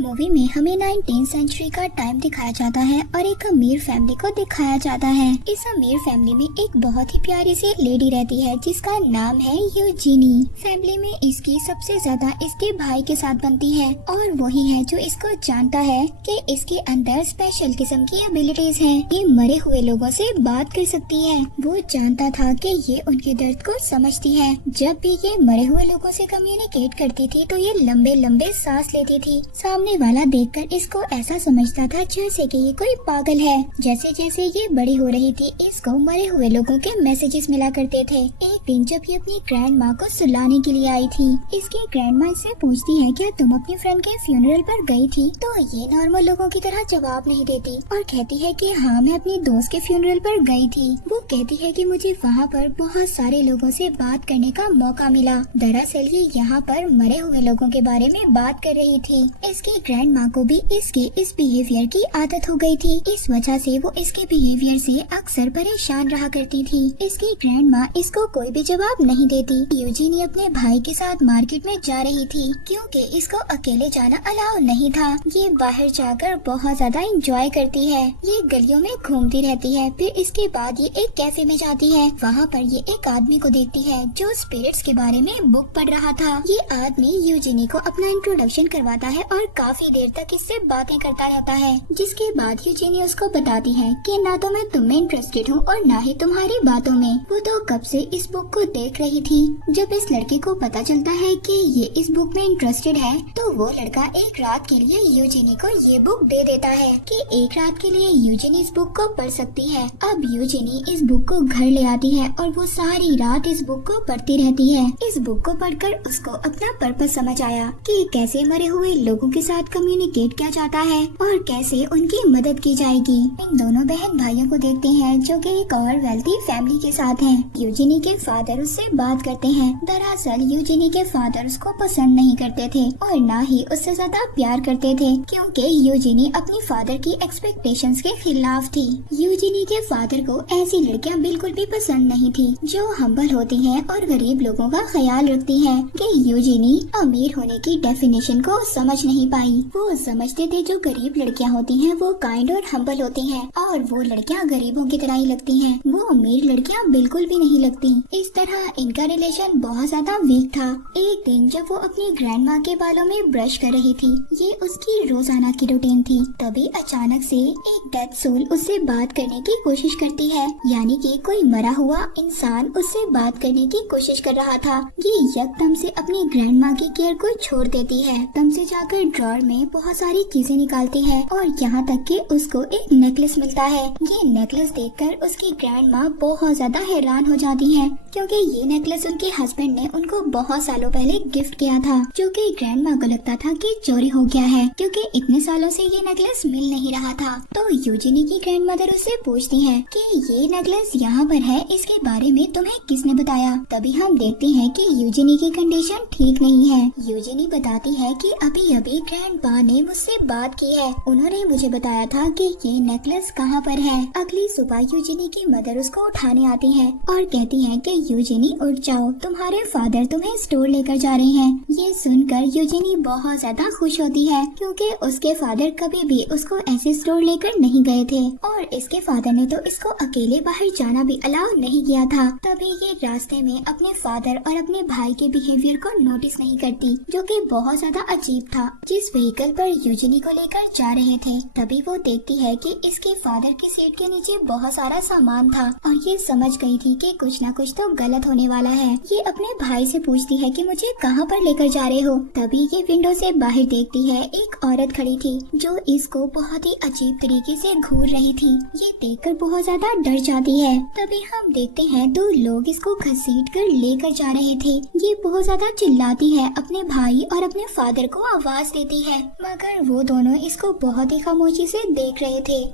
Movie में हमें 19th century का टाइम दिखाया जाता है और एक अमीर फैमिली को दिखाया जाता है। इस अमीर फैमिली में एक बहुत ही प्यारी सी लेडी रहती है जिसका नाम है यूजीनी। फैमिली में इसकी सबसे ज्यादा इसके भाई के साथ बनती है और वही है जो इसको जानता है कि इसके अंदर स्पेशल किस्म की एबिलिटीज हैं। ये मरे हुए लोगों से बात कर सकती है। वो जानता था कि ये उनके दर्द को समझती है। जब भी ये मरे हुए लोगों से कम्युनिकेट करती थी तो ये लंबे लंबे सांस लेती थी। सामने वाला देखकर इसको ऐसा समझता था जैसे कि ये कोई पागल है। जैसे जैसे ये बड़ी हो रही थी इसको मरे हुए लोगों के मैसेजेस मिला करते थे। एक दिन जब ये अपनी ग्रैंड माँ को सुलाने के लिए आई थी, इसकी ग्रैंड माँ इससे पूछती है क्या तुम अपनी फ्रेंड के फ्यूनरल पर गई थी? तो ये नॉर्मल लोगों की तरह जवाब नहीं देती और कहती है कि हाँ मैं अपनी दोस्त के फ्यूनरल पर गई थी। वो कहती है कि मुझे वहाँ पर बहुत सारे लोगों से बात करने का मौका मिला। दरअसल ये यहाँ पर मरे हुए लोगों के बारे में बात कर रही थी। इसकी ग्रैंड माँ को भी इसके इस बिहेवियर की आदत हो गई थी। इस वजह से वो इसके बिहेवियर से अक्सर परेशान रहा करती थी। इसकी ग्रैंड माँ इसको कोई भी जवाब नहीं देती। यूजीनी अपने भाई के साथ मार्केट में जा रही थी क्योंकि इसको अकेले जाना अलाउ नहीं था। ये बाहर जाकर बहुत ज्यादा एंजॉय करती है। ये गलियों में घूमती रहती है। फिर इसके बाद ये एक कैफे में जाती है। वहाँ पर ये एक आदमी को देखती है जो स्पिरिट्स के बारे में बुक पढ़ रहा था। ये आदमी यूजीनी को अपना इंट्रोडक्शन करवाता है और काफी देर तक इससे बातें करता रहता है। जिसके बाद यूजीनी उसको बताती है कि ना तो मैं तुम में इंटरेस्टेड हूँ और ना ही तुम्हारी बातों में। वो तो कब से इस बुक को देख रही थी। जब इस लड़के को पता चलता है कि ये इस बुक में इंटरेस्टेड है तो वो लड़का एक रात के लिए यूजीनी को ये बुक दे देता है कि एक रात के लिए यूजीनी इस बुक को पढ़ सकती है। अब यूजीनी इस बुक को घर ले आती है और वो सारी रात इस बुक को पढ़ती रहती है। इस बुक को पढ़कर उसको अपना पर्पस समझ आया कि कैसे मरे हुए लोगों के साथ कम्युनिकेट किया जाता है और कैसे उनकी मदद की जाएगी। इन दोनों बहन भाइयों को देखते हैं जो कि एक और वेल्थी फैमिली के साथ हैं। यूजीनी के फादर उससे बात करते हैं। दरअसल यूजीनी के फादर उसको पसंद नहीं करते थे और ना ही उससे ज्यादा प्यार करते थे क्योंकि यूजीनी अपनी फादर की एक्सपेक्टेशंस के खिलाफ थी। यूजीनी के फादर को ऐसी लड़कियां बिल्कुल भी पसंद नहीं थी जो हम्बल होती हैं और गरीब लोगों का ख्याल रखती हैं। कि यूजीनी अमीर होने की डेफिनेशन को समझ नहीं पाई। वो समझते थे जो गरीब लड़कियां होती हैं वो काइंड और हम्बल होती हैं और वो लड़कियां गरीबों की तरह ही लगती हैं। वो अमीर लड़कियां बिल्कुल भी नहीं लगती। इस तरह इनका रिलेशन बहुत ज्यादा वीक था। एक दिन जब वो अपनी ग्रैंड माँ के बालों में ब्रश कर रही थी, ये उसकी रोजाना की रूटीन थी। तभी अचानक से एक डेथ सोल उससे बात करने की कोशिश करती है। यानी कि कोई मरा हुआ इंसान उससे बात करने की कोशिश कर रहा था। ये यकदम से अपनी ग्रैंड माँ की केयर को छोड़ देती है। तम से जाकर ड्रॉर में बहुत सारी चीजें निकालती है और यहाँ तक कि उसको एक नेकलेस मिलता है। ये नेकलेस देखकर उसकी ग्रैंड माँ बहुत ज्यादा हैरान हो जाती है क्योंकि ये नेकलेस उनके हस्बैंड ने उनको बहुत सालों पहले गिफ्ट किया था, जो कि ग्रैंड माँ को लगता था कि चोरी हो गया है क्योंकि इतने सालों से ये नेकलेस मिल नहीं रहा था। तो यूजीनी की ग्रैंड मदर उससे पूछती है कि ये नेकलेस यहाँ पर है, इसके बारे में तुम्हें किसने बताया? तभी हम देखते हैं कि यूजीनी की कंडीशन ठीक नहीं है। यूजीनी बताती है कि अभी अभी ग्रैंड पा ने मुझसे बात की है। उन्होंने मुझे बताया था कि ये नेकलेस कहाँ पर है। अगली सुबह यूजीनी की मदर उसको उठाने आती है और कहती है कि यूजीनी उठ जाओ, तुम्हारे फादर तुम्हें स्टोर लेकर जा रहे हैं। ये सुनकर यूजीनी बहुत ज्यादा खुश होती है क्योंकि उसके फादर कभी भी उसको ऐसे स्टोर लेकर नहीं गए थे और इसके फादर ने तो इसको अकेले बाहर जाना भी अलाउ नहीं किया था। तभी ये रास्ते में अपने फादर और अपने भाई के बिहेवियर को नोटिस नहीं करती, जो कि बहुत ज्यादा अजीब था। जिस व्हीकल पर यूजीनी को लेकर जा रहे थे तभी वो देखती है कि इसके फादर की सीट के नीचे बहुत सारा सामान था और ये समझ गई थी कि कुछ ना कुछ तो गलत होने वाला है। ये अपने भाई से पूछती है कि मुझे कहाँ पर लेकर जा रहे हो। तभी ये विंडो से बाहर देखती है एक औरत खड़ी थी जो इसको बहुत ही अजीब तरीके से घूर रही थी। ये देखकर बहुत ज्यादा डर जाती है। तभी हम देखते हैं दो लोग इसको घसीट कर लेकर जा रहे थे। ये बहुत ज्यादा चिल्लाती है, अपने भाई और अपने फादर को आवाज देती है, मगर वो दोनों इसको बहुत ही खामोशी से देख रहे थे।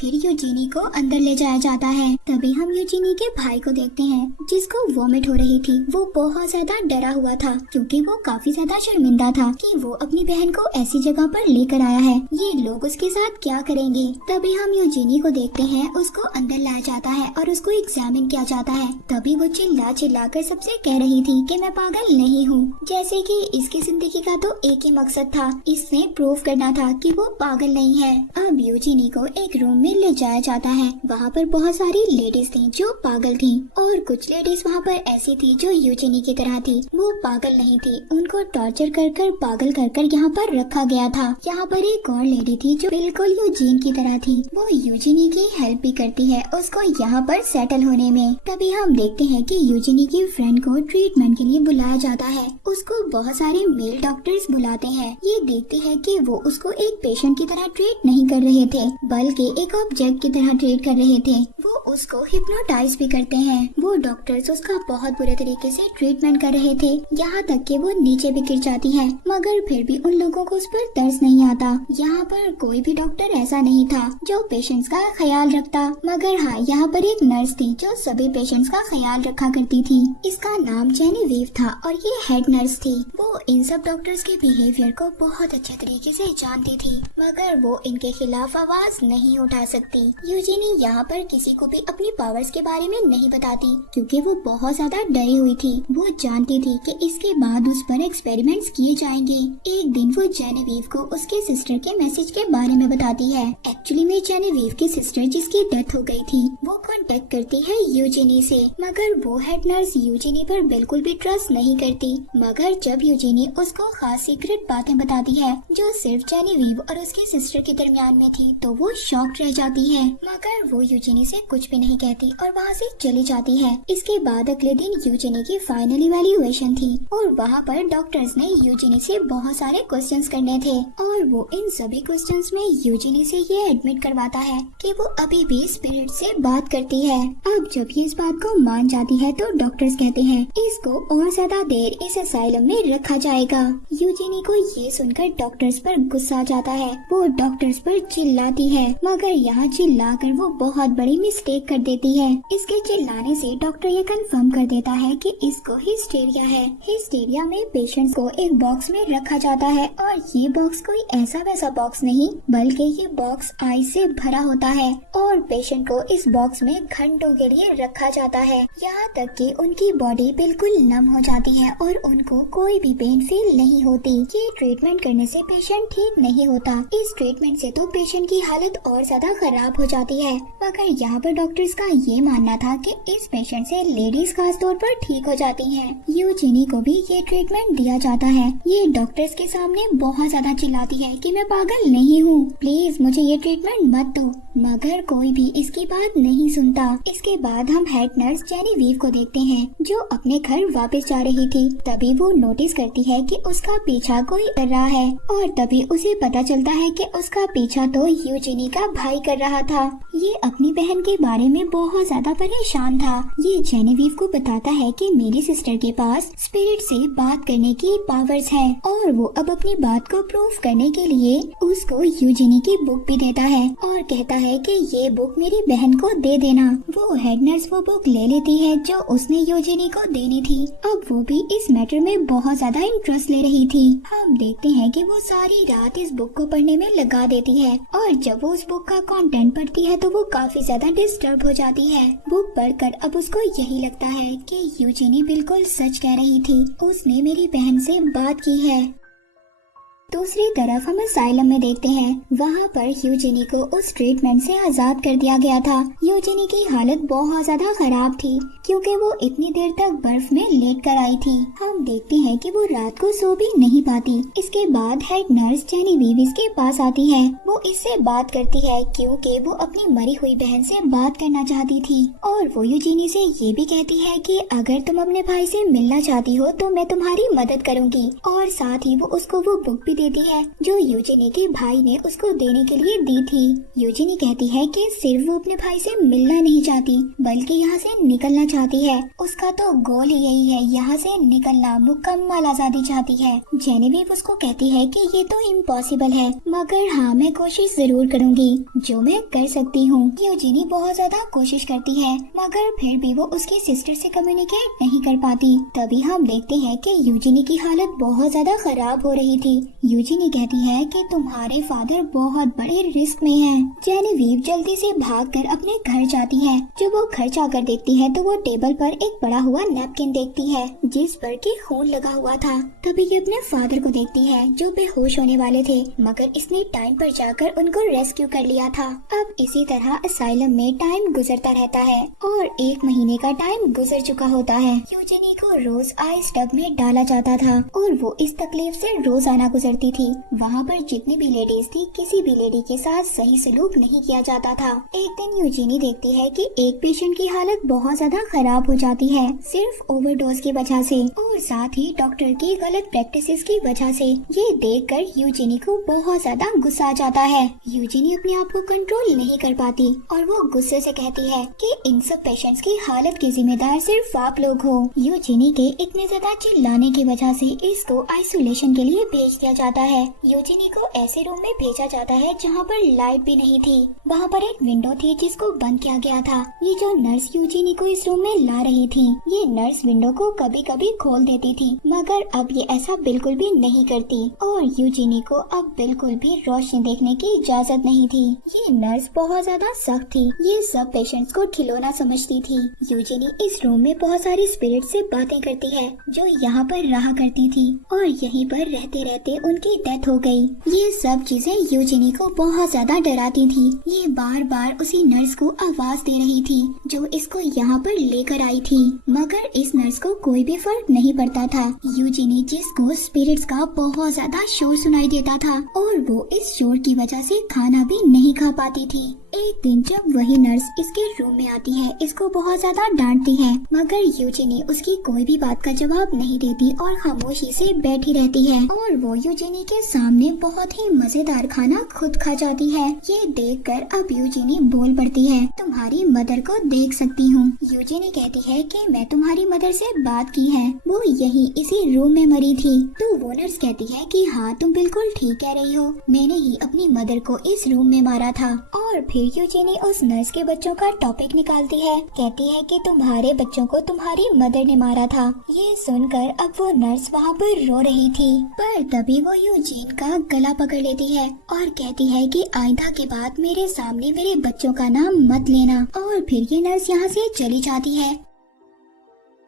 फिर यूजीनी को अंदर ले जाया जाता है। तभी हम यूजीनी के भाई को देखते हैं जिसको वॉमिट हो रही थी। वो बहुत ज्यादा डरा हुआ था क्योंकि वो काफी ज्यादा शर्मिंदा था कि वो अपनी बहन को ऐसी जगह पर लेकर आया है, ये लोग उसके साथ क्या करेंगे। तभी हम यूजीनी को देखते हैं, उसको अंदर लाया जाता है और उसको एग्जामिन किया जाता है। तभी वो चिल्ला चिल्ला कर सबसे कह रही थी कि मैं पागल नहीं हूँ, जैसे कि इसकी जिंदगी का तो एक ही मकसद था, इसने प्रूव करना था कि वो पागल नहीं है। अब यूजीनी को एक रूम में ले जाया जाता है। वहाँ पर बहुत सारी लेडीज थी जो पागल थी और कुछ लेडीज वहाँ पर ऐसी थी जो यूजीनी की तरह थी, वो पागल नहीं थी। उनको टॉर्चर कर कर पागल कर कर यहाँ पर रखा गया था। यहाँ पर एक और लेडी थी जो बिल्कुल यूजीन की तरह थी, वो यूजीनी की हेल्प भी करती है उसको यहाँ पर सेटल होने में। तभी हम देखते हैं कि यूजीनी की फ्रेंड को ट्रीटमेंट के लिए बुलाया जाता है। उसको बहुत सारे मेल डॉक्टर्स बुलाते हैं। ये देखते हैं कि वो उसको एक पेशेंट की तरह ट्रीट नहीं कर रहे थे बल्कि एक ऑब्जेक्ट की तरह ट्रीट कर रहे थे। वो उसको हिप्नोटाइज भी करते हैं। वो डॉक्टर्स उसका बहुत बुरे तरीके से ट्रीटमेंट कर रहे थे, यहाँ तक कि वो नीचे भी गिर जाती है, मगर फिर भी उन लोगों को उस पर तरस नहीं आता। यहाँ पर कोई भी डॉक्टर ऐसा नहीं था जो पेशेंट्स का ख्याल रखता, मगर हाँ यहाँ पर एक नर्स थी जो सभी पेशेंट्स का ख्याल रखा करती थी। इसका नाम जेनेविव था और ये हेड नर्स थी। वो इन सब डॉक्टर्स के बिहेवियर को बहुत अच्छे तरीके से जानती थी, मगर वो इनके खिलाफ आवाज नहीं उठा सकती। यूजीनी यहाँ पर किसी को भी अपनी पावर्स के बारे में नहीं बताती क्योंकि वो बहुत ज्यादा डरी हुई थी। वो जानती थी कि इसके बाद उस पर एक्सपेरिमेंट्स किए जाएंगे। एक दिन वो जेनेविव को उसके सिस्टर के मैसेज के बारे में बताती है। एक्चुअली में जेनेविव की सिस्टर जिसकी डेथ हो गई थी वो कांटेक्ट करती है यूजीनी से, मगर वो हेड नर्स यूजीनी पर बिल्कुल भी ट्रस्ट नहीं करती। मगर जब यूजीनी उसको खास सीक्रेट बातें बताती है जो सिर्फ जेनेविव और उसकी सिस्टर के दरमियान में थी, तो वो शॉक्ड रह जाती है, मगर वो यूजीनी से कुछ भी नहीं कहती और वहाँ से चली जाती है। इसके बाद अगले दिन यूजीनी की फाइनल इवैल्यूएशन थी और वहाँ पर डॉक्टर्स ने यूजीनी से बहुत सारे क्वेश्चंस करने थे और वो इन सभी क्वेश्चंस में यूजीनी से ये एडमिट करवाता है कि वो अभी भी स्पिरिट से बात करती है। अब जब ये इस बात को मान जाती है तो डॉक्टर्स कहते हैं इसको और ज्यादा देर इस असाइलम में रखा जाएगा। यूजीनी को ये सुनकर डॉक्टर्स पर गुस्सा आ जाता है। वो डॉक्टर्स पर चिल्लाती है, मगर यहाँ चिल्लाकर वो बहुत बड़ी मिस्टेक कर देती है। इसके चिल्लाने से डॉक्टर ये कंफर्म कर देता है कि इसको हिस्टेरिया है। हिस्टेरिया में पेशेंट्स को एक बॉक्स में रखा जाता है और ये बॉक्स कोई ऐसा वैसा बॉक्स नहीं बल्कि ये बॉक्स आइस से भरा होता है और पेशेंट को इस बॉक्स में घंटों के लिए रखा जाता है, यहाँ तक कि उनकी बॉडी बिल्कुल नम हो जाती है और उनको कोई भी पेन फील नहीं होती। ये ट्रीटमेंट करने से पेशेंट ठीक नहीं होता। इस ट्रीटमेंट से तो पेशेंट की हालत और ज्यादा खराब हो जाती है, मगर यहाँ पर डॉक्टर्स का ये मानना था कि इस पेशेंट से लेडीज खास तौर पर ठीक हो जाती हैं। यूजीनी को भी ये ट्रीटमेंट दिया जाता है। ये डॉक्टर्स के सामने बहुत ज्यादा चिल्लाती है कि मैं पागल नहीं हूँ, प्लीज मुझे ये ट्रीटमेंट मत दो, मगर कोई भी इसकी बात नहीं सुनता। इसके बाद हम हेड नर्स जेनेविव को देखते हैं जो अपने घर वापस जा रही थी। तभी वो नोटिस करती है कि उसका पीछा कोई कर रहा है और तभी उसे पता चलता है कि उसका पीछा तो यूजीनी का भाई कर रहा था। ये अपनी बहन के बारे में बहुत ज्यादा परेशान था। ये जेनेविव को बताता है कि मेरी सिस्टर के पास स्पिरिट से बात करने की पावर्स है और वो अब अपनी बात को प्रूव करने के लिए उसको यूजीनी की बुक भी देता है और कहता है कि ये बुक मेरी बहन को दे देना। वो हेड नर्स वो बुक ले लेती है जो उसने यूजीनी को देनी थी। अब वो भी इस मैटर में बहुत ज्यादा इंटरेस्ट ले रही थी। हम देखते हैं कि वो सारी रात इस बुक को पढ़ने में लगा देती है और जब वो उस बुक का कंटेंट पढ़ती है तो वो काफी ज्यादा डिस्टर्ब हो जाती है। बुक पढ़कर अब उसको यही लगता है कि यूजीनी बिल्कुल सच कह रही थी, उसने मेरी बहन से बात की है। दूसरी तरफ हम असाइलम में देखते हैं, वहाँ पर यूजीनी को उस ट्रीटमेंट से आजाद कर दिया गया था। यूजीनी की हालत बहुत ज्यादा खराब थी क्योंकि वो इतनी देर तक बर्फ में लेट कर आई थी। हम देखते हैं कि वो रात को सो भी नहीं पाती। इसके बाद हेड नर्स जेनेविव इसके पास आती है। वो इससे बात करती है क्योंकि वो अपनी मरी हुई बहन से बात करना चाहती थी और वो यूजीनी से ये भी कहती है कि अगर तुम अपने भाई से मिलना चाहती हो तो मैं तुम्हारी मदद करूँगी और साथ ही वो उसको वो बुक भी देती है जो यूजिनी के भाई ने उसको देने के लिए दी थी। यूजिनी कहती है कि सिर्फ वो अपने भाई से मिलना नहीं चाहती बल्कि यहाँ से निकलना चाहती है। उसका तो गोल ही यही है, यहाँ से निकलना, मुकम्मल आजादी चाहती है। जेनेविव उसको कहती है कि ये तो इम्पॉसिबल है, मगर हाँ मैं कोशिश जरूर करूँगी जो मैं कर सकती हूँ। यूजिनी बहुत ज्यादा कोशिश करती है मगर फिर भी वो उसकी सिस्टर से कम्युनिकेट नहीं कर पाती। तभी हम देखते हैं कि यूजिनी की हालत बहुत ज्यादा खराब हो रही थी। यूजिनी कहती है कि तुम्हारे फादर बहुत बड़े रिस्क में हैं। जेनेविव जल्दी से भागकर अपने घर जाती है। जब वो घर जाकर देखती है तो वो टेबल पर एक पड़ा हुआ नैपकिन देखती है जिस पर कि खून लगा हुआ था। तभी ये अपने फादर को देखती है जो बेहोश होने वाले थे मगर इसने टाइम पर जाकर उनको रेस्क्यू कर लिया था। अब इसी तरह असाइलम में टाइम गुजरता रहता है और 1 महीने का टाइम गुजर चुका होता है। यूजिनी को रोज आइस टब में डाला जाता था और वो इस तकलीफ से रोजाना गुजरती थी। वहाँ पर जितनी भी लेडीज थी किसी भी लेडी के साथ सही सलूक नहीं किया जाता था। एक दिन यूजिनी देखती है कि एक पेशेंट की हालत बहुत ज्यादा खराब हो जाती है सिर्फ ओवरडोज की वजह से और साथ ही डॉक्टर की गलत प्रैक्टिसेस की वजह से। ये देखकर यूजिनी को बहुत ज्यादा गुस्सा आ जाता है। यूजिनी अपने आप को कंट्रोल नहीं कर पाती और वो गुस्से से कहती है कि इन सब पेशेंट्स की हालत के जिम्मेदार सिर्फ आप लोग हो। यूजिनी के इतने ज्यादा चिल्लाने की वजह से इसको आइसोलेशन के लिए भेज दिया जाता है। यूजिनी को ऐसे रूम में भेजा जाता है जहाँ पर लाइट भी नहीं थी। वहाँ पर एक विंडो थी जिसको बंद किया गया था। ये जो नर्स यूजिनी को इस रूम में ला रही थी, ये नर्स विंडो को कभी कभी खोल देती थी मगर अब ये ऐसा बिल्कुल भी नहीं करती और यूजिनी को अब बिल्कुल भी रोशनी देखने की इजाजत नहीं थी। ये नर्स बहुत ज्यादा सख्त थी, ये सब पेशेंट्स को खिलौना समझती थी। यूजिनी इस रूम में बहुत सारी स्पिरिट से बातें करती है जो यहाँ पर रहा करती थी और यहीं पर रहते रहते उनकी डेथ हो गई। ये सब चीजें यूजिनी को बहुत ज्यादा डराती थी। ये बार बार उसी नर्स को आवाज दे रही थी जो इसको यहाँ पर लेकर आई थी मगर इस नर्स को कोई भी फर्क नहीं पड़ता था। यूजिनी जिसको स्पिरिट्स का बहुत ज्यादा शोर सुनाई देता था और वो इस शोर की वजह से खाना भी नहीं खा पाती थी। एक दिन जब वही नर्स इसके रूम में आती है, इसको बहुत ज्यादा डांटती है मगर यूजिनी उसकी कोई भी बात का जवाब नहीं देती और खामोशी से बैठी रहती है और वो यूजिनी के सामने बहुत ही मजेदार खाना खुद खा जाती है। ये देखकर अब यूजिनी बोल पड़ती है, तुम्हारी मदर को देख सकती हूँ। यूजिनी कहती है कि मैं तुम्हारी मदर से बात की है, वो यही इसी रूम में मरी थी। तो वो नर्स कहती है कि हाँ तुम बिल्कुल ठीक कह रही हो, मैंने ही अपनी मदर को इस रूम में मारा था। और फिर यूजिनी उस नर्स के बच्चों का टॉपिक निकालती है, कहती है कि तुम्हारे बच्चों को तुम्हारी मदर ने मारा था। ये सुनकर अब वो नर्स वहाँ पर रो रही थी पर तभी वो यूजिन का गला पकड़ लेती है और कहती है कि आइंदा के बाद मेरे सामने मेरे बच्चों का नाम मत लेना। और फिर ये नर्स यहाँ से चली जाती है।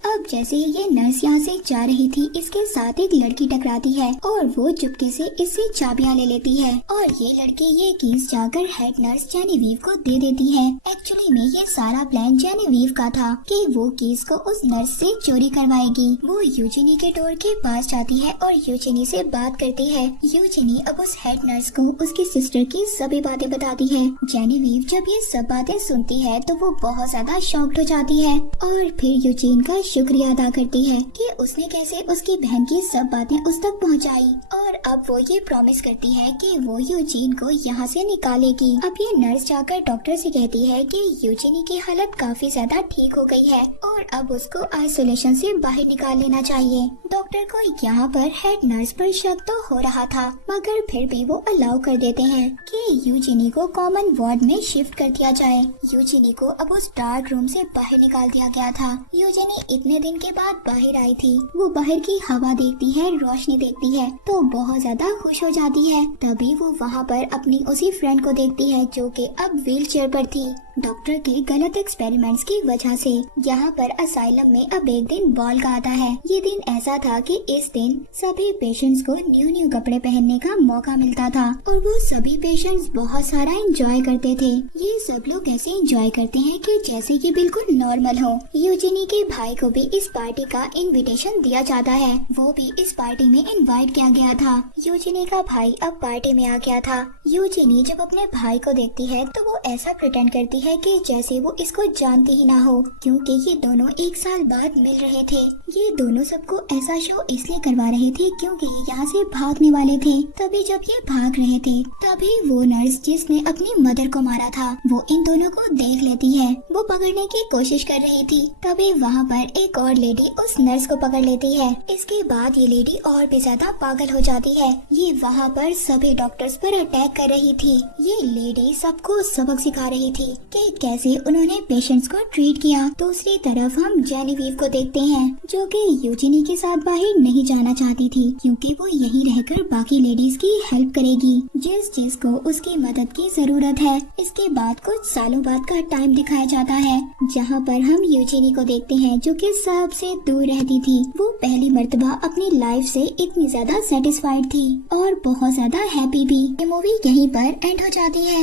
अब जैसे ये नर्स यहाँ से जा रही थी, इसके साथ एक लड़की टकराती है और वो चुपके से इससे चाबियां ले लेती है और ये लड़की ये कीज जाकर हेड नर्स जेनेविव को दे देती है। एक्चुअली में ये सारा प्लान जेनेविव का था कि वो कीज को उस नर्स से चोरी करवाएगी। वो यूजिनी के डोर के पास जाती है और यूजिनी से बात करती है। यूजिनी अब उस हेड नर्स को उसकी सिस्टर की सभी बातें बताती है। जेनेविव जब ये सब बातें सुनती है तो वो बहुत ज्यादा शॉक्ड हो जाती है और फिर यूजिन का शुक्रिया अदा करती है कि उसने कैसे उसकी बहन की सब बातें उस तक पहुंचाई। और अब वो ये प्रॉमिस करती है कि वो यूजिन को यहाँ से निकालेगी। अब ये नर्स जाकर डॉक्टर से कहती है कि यूजिनी की हालत काफी ज्यादा ठीक हो गई है और अब उसको आइसोलेशन से बाहर निकाल लेना चाहिए। डॉक्टर को यहाँ पर हेड नर्स पर शक तो हो रहा था मगर फिर भी वो अलाउ कर देते हैं कि यूजिनी को कॉमन वार्ड में शिफ्ट कर दिया जाए। यूजिनी को अब उस डार्क रूम से बाहर निकाल दिया गया था। यूजिनी इतने दिन के बाद बाहर आई थी। वो बाहर की हवा देखती है, रोशनी देखती है तो बहुत ज्यादा खुश हो जाती है। तभी वो वहाँ पर अपनी उसी फ्रेंड को देखती है जो कि अब व्हील चेयर पर थी। डॉक्टर के गलत एक्सपेरिमेंट्स की वजह से यहाँ पर असाइलम में अब एक दिन बॉल का आता है। ये दिन ऐसा था कि इस दिन सभी पेशेंट्स को न्यू कपड़े पहनने का मौका मिलता था और वो सभी पेशेंट फ्रेंड्स बहुत सारा एंजॉय करते थे। ये सब लोग ऐसे एंजॉय करते हैं कि जैसे ये बिल्कुल नॉर्मल हो। यूजिनी के भाई को भी इस पार्टी का इनविटेशन दिया जाता है, वो भी इस पार्टी में इनवाइट किया गया था। यूजिनी का भाई अब पार्टी में आ गया था। यूजिनी जब अपने भाई को देखती है तो वो ऐसा प्रिटेंड करती है कि जैसे वो इसको जानती ही ना हो, क्योंकि ये दोनों 1 साल बाद मिल रहे थे। ये दोनों सबको ऐसा शो इसलिए करवा रहे थे क्योंकि ये यहाँ से भागने वाले थे। तभी जब ये भाग रहे थे तभी वो नर्स जिसने अपनी मदर को मारा था वो इन दोनों को देख लेती है। वो पकड़ने की कोशिश कर रही थी, तभी वहाँ पर एक और लेडी उस नर्स को पकड़ लेती है। इसके बाद ये लेडी और भी ज्यादा पागल हो जाती है। ये वहाँ पर सभी डॉक्टर्स पर अटैक कर रही थी। ये लेडी सबको सबक सिखा रही थी कि कैसे उन्होंने पेशेंट्स को ट्रीट किया। दूसरी तरफ हम जेनेविव को देखते हैं जो कि यूजिनी के साथ बाहर नहीं जाना चाहती थी क्योंकि वो यहीं रहकर बाकी लेडीज की हेल्प करेगी जिस चीज को उसकी मदद की जरूरत है। इसके बाद कुछ सालों बाद का टाइम दिखाया जाता है जहाँ पर हम यूजिनी को देखते हैं जो कि सबसे दूर रहती थी। वो पहली मर्तबा अपनी लाइफ से इतनी ज्यादा सेटिस्फाइड थी और बहुत ज्यादा हैप्पी भी। ये मूवी यहीं पर एंड हो जाती है।